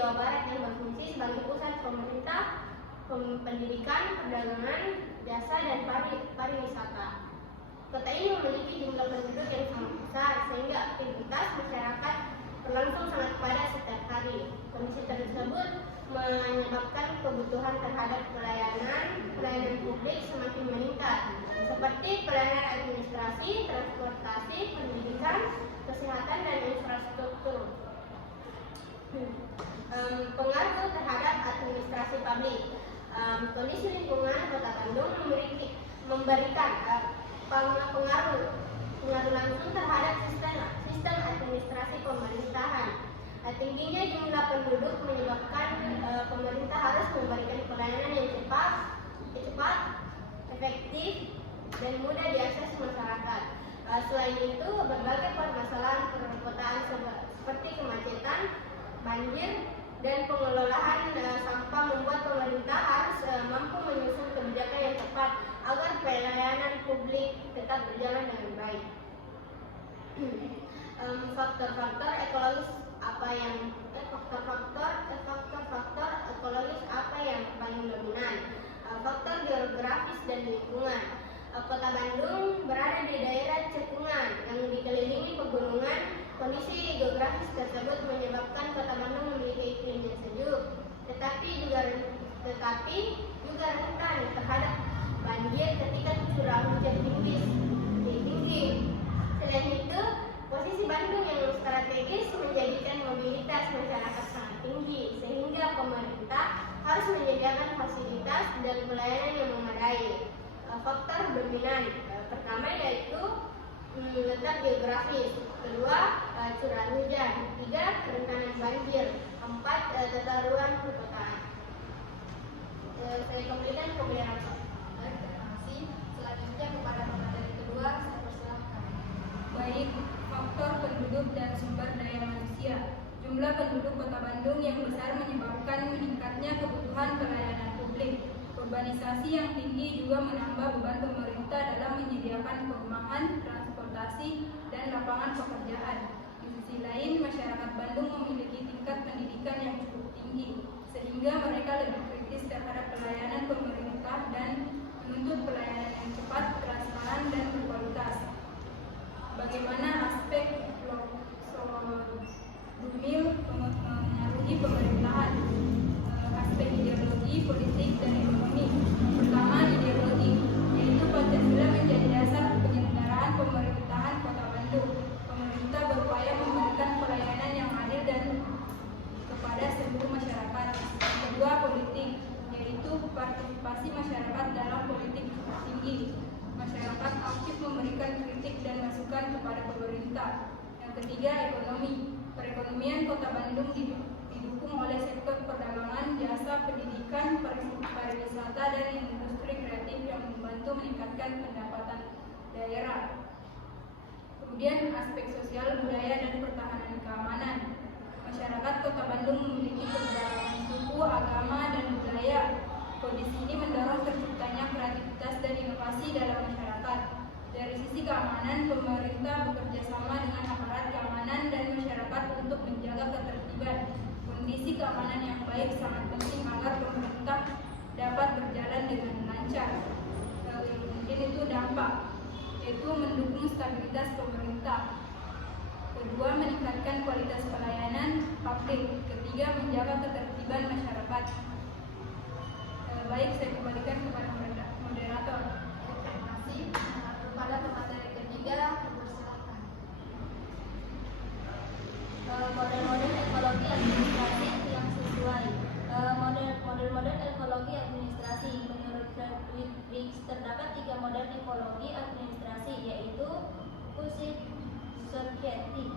Jawa Barat yang berfungsi sebagai pusat pemerintah, pendidikan, perdagangan, jasa, dan pariwisata. Kota ini memiliki jumlah penduduk yang sangat besar sehingga aktivitas masyarakat berlangsung sangat padat setiap hari. Kondisi tersebut menyebabkan kebutuhan terhadap pelayanan publik semakin meningkat, seperti pelayanan administrasi, transportasi, pendidikan, kesehatan, dan infrastruktur. Pengaruh terhadap administrasi publik. Kondisi lingkungan Kota Bandung memberikan pengaruh langsung terhadap sistem administrasi pemerintahan. Tingginya jumlah penduduk menyebabkan pemerintah harus memberikan pelayanan yang cepat, efektif, dan mudah diakses masyarakat. Selain itu, berbagai permasalahan perkotaan seperti kemacetan, banjir, dan pengelolaan sampah membuat pemerintah harus mampu menyusun kebijakan yang tepat agar pelayanan publik tetap berjalan dengan baik. Faktor-faktor ekologis apa yang paling dominan? Faktor geografis dan lingkungan. Kota Bandung berada di daerah cekungan yang dikelilingi pegunungan. Kondisi geografis tersebut menyebabkan Kota Bandung memiliki iklim yang sejuk, tetapi juga rentan terhadap banjir ketika curah hujan tinggi. Selain itu, posisi Bandung yang strategis menjadikan mobilitas masyarakat sangat tinggi, sehingga pemerintah harus menyediakan fasilitas dan pelayanan yang memadai. Faktor dominan pertama yaitu letak geografis, kedua curah hujan, tiga kerentanan banjir, empat tata ruang perkotaan. Saya kembalikan ke Wiranto. Terima kasih. Selanjutnya kepada materi kedua, saya persilahkan. Baik, faktor penduduk dan sumber daya manusia. Jumlah penduduk Kota Bandung yang besar menyebabkan meningkatnya kebutuhan pelayanan publik. Urbanisasi yang tinggi juga menambah beban pemerintah dalam menyediakan perumahan, transportasi, dan lapangan pekerjaan. Di sisi lain, masyarakat Bandung memiliki tingkat pendidikan yang cukup tinggi, sehingga mereka lebih kritis terhadap pelayanan pemerintah dan menuntut pelayanan yang cepat, transparan, dan berkualitas. Bagaimana aspek dumil mengaruhi pemerintahan? Aspek ideologi, politik, dan ekonomi. Pertama, ideologi, yaitu Pancasila menjadi dasar penyelenggaraan pemerintahan Kota Bandung. Pemerintah berupaya memberikan pelayanan yang adil dan kepada seluruh masyarakat. Kedua, politik, yaitu partisipasi masyarakat dalam politik tinggi. Masyarakat aktif memberikan kritik dan masukan kepada pemerintah. Yang ketiga, ekonomi. Perekonomian Kota Bandung didukung oleh sektor perdagangan, jasa, pendidikan, pariwisata, dan industri kreatif yang membantu meningkatkan pendapatan daerah. Kemudian aspek sosial, budaya, dan pertahanan keamanan. Masyarakat Kota Bandung memiliki keberagaman suku, agama, dan budaya. Kondisi ini mendorong terciptanya kreativitas dan inovasi dalam masyarakat. Dari sisi keamanan, pemerintah bekerja sama dengan aparat keamanan dan masyarakat untuk menjaga ketertiban. Kondisi keamanan yang baik sangat penting agar pemerintah dapat berjalan dengan lancar. Mungkin itu dampak, yaitu mendukung stabilitas pemerintah. Kedua, meningkatkan kualitas pelayanan publik. Ketiga, menjaga ketertiban masyarakat. Baik, saya kembalikan kepada moderator. Terima kasih. Kepada materi ketiga, persilakan. Model-model ekologi administrasi yang sesuai. Model-model ekologi administrasi menurut Frederick terdapat 3 model ekologi administrasi, yaitu Fusif, Society,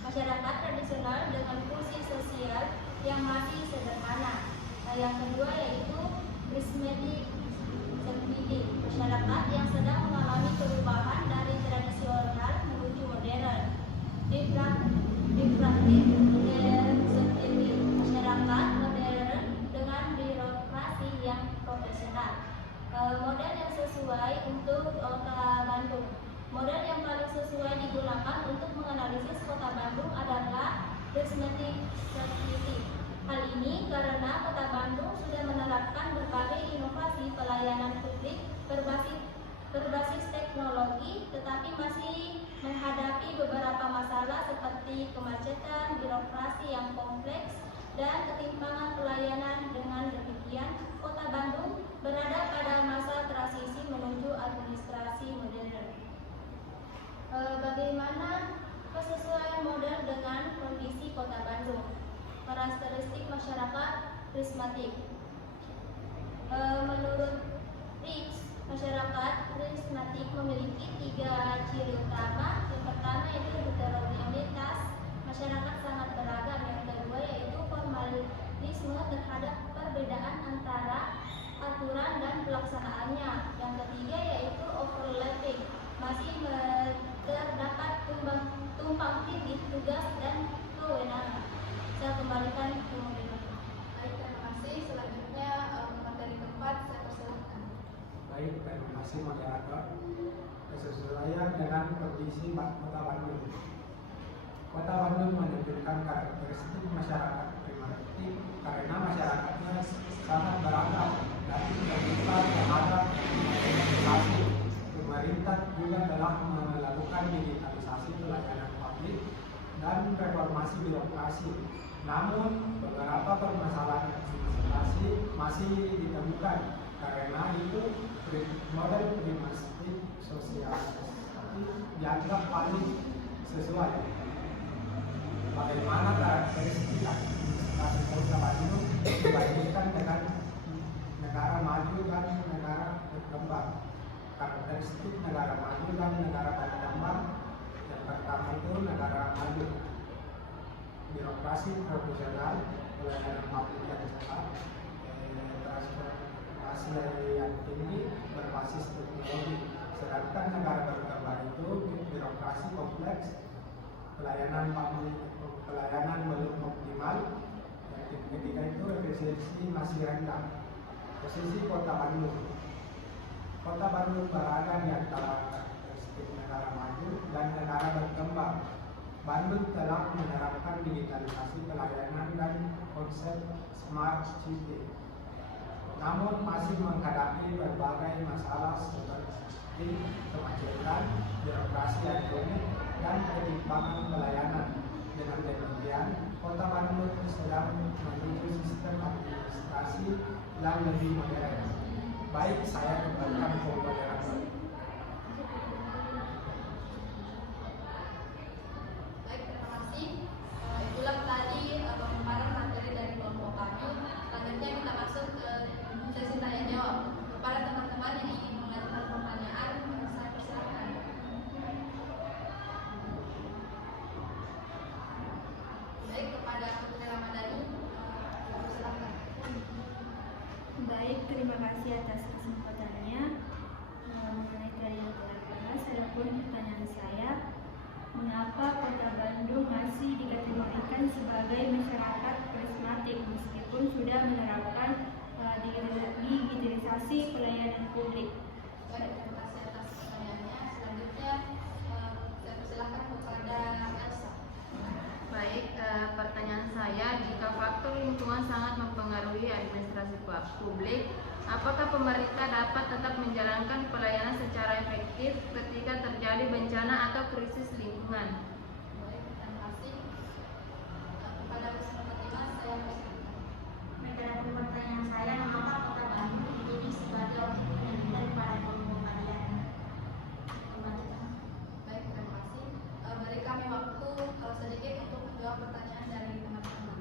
masyarakat tradisional dengan fungsi sosial yang masih sederhana. Yang kedua yaitu Prismatic Society, masyarakat yang sedang mengalami perubahan dari tradisional menuju modern. Diffractive Society, masyarakat modern dengan birokrasi yang profesional. Model yang sesuai untuk Kota Bandung. Model yang paling sesuai digunakan untuk menganalisis Kota Bandung adalah Prismatic Facility. Hal ini karena Kota Bandung sudah menerapkan berbagai inovasi pelayanan publik berbasis teknologi, tetapi masih menghadapi beberapa masalah seperti kemacetan, birokrasi yang kompleks, dan ketimpangan pelayanan. Dengan demikian, Kota Bandung berada pada masa transisi menuju administrasi modern. Bagaimana kesesuaian model dengan kondisi Kota Bandung? Karakteristik masyarakat prismatik. Menurut Rix, masyarakat prismatik memiliki 3 ciri utama. Yang pertama yaitu heterogenitas, masyarakat sangat beragam. Yang kedua yaitu formalisme terhadap perbedaan antara aturan dan pelaksanaannya. Yang ketiga yaitu overlapping, masih terdapat tumpang tindih tugas dan kewenangan. Saya kembalikan ke moderator. Baik, terima kasih. Selanjutnya materi keempat saya persilahkan. Baik, terima kasih moderator. Kesesuaian dengan kondisi Kota Bandung. Kota Bandung menunjukkan karakteristik masyarakat prismatik karena masyarakatnya sangat beragam dan terbuka terhadap digitalisasi. Pemerintah juga telah melakukan digitalisasi pelayanan publik dan reformasi birokrasi. Namun, beberapa permasalahan administrasi masih ditemukan karena itu model prismatik sosial dianggap paling sesuai. Bagaimana karakteristik administrasi Kota Bandung dibandingkan dengan negara maju dan negara berkembang? Karakteristik negara maju dan negara berkembang. Yang pertama itu negara maju, birokrasi profesional, pelayanan publik yang cepat, transformasi yang tinggi berbasis teknologi. Sedangkan negara berkembang itu birokrasi kompleks, pelayanan belum optimal, yang ketiga itu efisiensi masih rendah. Posisi Kota Bandung. Kota Bandung berada di antara karakteristik negara maju dan negara berkembang. Bandung telah menerapkan digitalisasi pelayanan dan konsep smart city. Namun masih menghadapi berbagai masalah seperti kemacetan, birokrasi yang rumit, dan ketimpangan pelayanan. Dengan demikian, Kota Bandung sedang menuju sistem administrasi yang lebih modern. Baik, saya kembalikan ke moderator. Baik, terima kasih. Itulah tadi pemaparan materi dari kelompok kami. Selanjutnya kita masuk ke sesi tanya jawab. Kepada teman-teman yang ingin mengajukan pertanyaan, saya persilakan. Baik, kepada Putri Ramadhani, persilakan. Baik, terima kasih atas kesempatannya. Mengenai tadi yang telah dibahas, adapun pertanyaan saya, mengapa Kota Bandung masih dikategorikan sebagai masyarakat prismatik meskipun sudah menerapkan digitalisasi pelayanan publik? Baik, terima kasih atas pertanyaannya. Selanjutnya saya persilakan kepada Elsa. Baik, pertanyaan saya, jika faktor lingkungan sangat mempengaruhi administrasi publik, apakah pemerintah dapat tetap menjalankan pelayanan secara efektif ketika terjadi bencana atau krisis lingkungan? Baik, terima kasih. Kepada Wisnu Fatimah, saya persilakan. Mengenai pertanyaan saya, mengapa Kota Bandung dipilih sebagai objek penelitian pada kelompok kalian? Kembalikan. Baik, terima kasih. Beri kami waktu sedikit untuk menjawab pertanyaan dari teman-teman.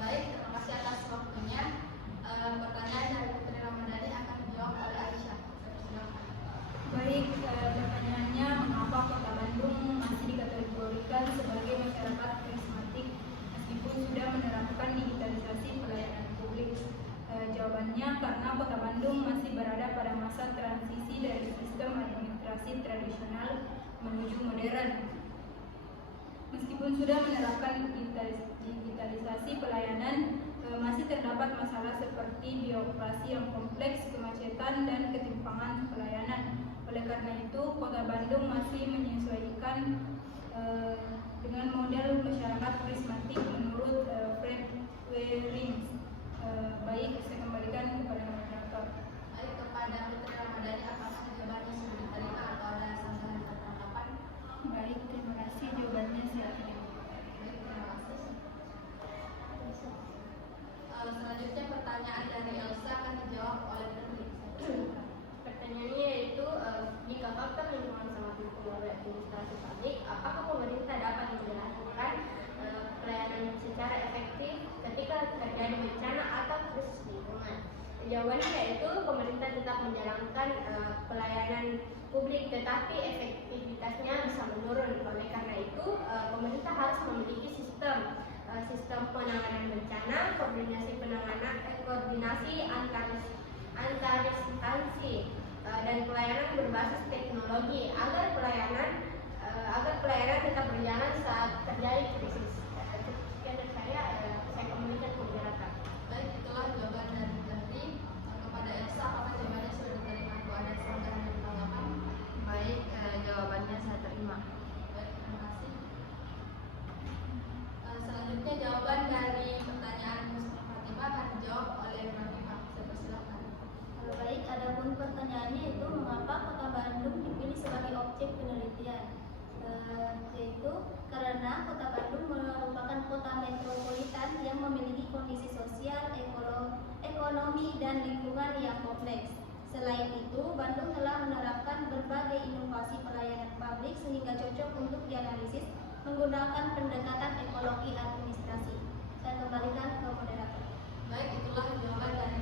Baik, terima kasih atas waktunya. Pertanyaan dari Putri Ramadhani akan dijawab oleh Aisyah. Saya persilakan. Baik, pertanyaannya mengapa Kota Bandung masih dikategorikan sebagai masyarakat prismatik meskipun sudah menerapkan digitalisasi pelayanan publik? Jawabannya karena Kota Bandung masih berada pada masa transisi dari sistem administrasi tradisional menuju modern. Meskipun sudah menerapkan digitalisasi pelayanan masih terdapat masalah seperti birokrasi yang kompleks, kemacetan, dan ketimpangan pelayanan. Oleh karena itu, Kota Bandung masih menyesuaikan dengan model masyarakat prismatik menurut Fred Waring. Baik, saya kembalikan kepada moderator. Baik, kepada Putri Ramadhani, apakah jawabannya sudah diterima atau ada sanggahan atau tanggapan? Baik, terima kasih. Jawabannya saya terima. Baik, terima kasih. Selanjutnya pertanyaan dari Elsa akan dijawab oleh Putri. Pertanyaannya yaitu jika faktor lingkungan sangat mempengaruhi administrasi publik, apakah pemerintah dapat menjalankan pelayanan secara efektif ketika terjadi bencana atau krisis lingkungan? Jawabannya yaitu pemerintah tetap menjalankan pelayanan publik, tetapi efektivitasnya bisa menurun. Oleh karena itu, pemerintah harus memiliki sistem penanganan bencana, koordinasi antar instansi dan pelayanan berbasis teknologi agar pelayanan tetap berjalan saat terjadi krisis. Sekian dari saya kembalikan ke moderator. Baik, itulah jawaban dari Putri. Kepada Elsa, apakah jawabannya sudah diterima atau ada sanggahan dan tanggapan? Baik, jawabannya saya terima. Baik, terima kasih. Selanjutnya jawaban dari pertanyaan Muslim Fatimah akan dijawab oleh Fatimah. Saya persilakan. Baik, adapun pertanyaannya itu mengapa Kota Bandung dipilih sebagai objek penelitian? Yaitu karena Kota Bandung merupakan kota metropolitan yang memiliki kondisi sosial, ekonomi, dan lingkungan yang kompleks. Selain itu, Bandung telah menerapkan berbagai inovasi pelayanan publik sehingga cocok untuk dianalisis menggunakan pendekatan ekologi administrasi. Saya kembalikan ke moderator. Baik, itulah jawaban dari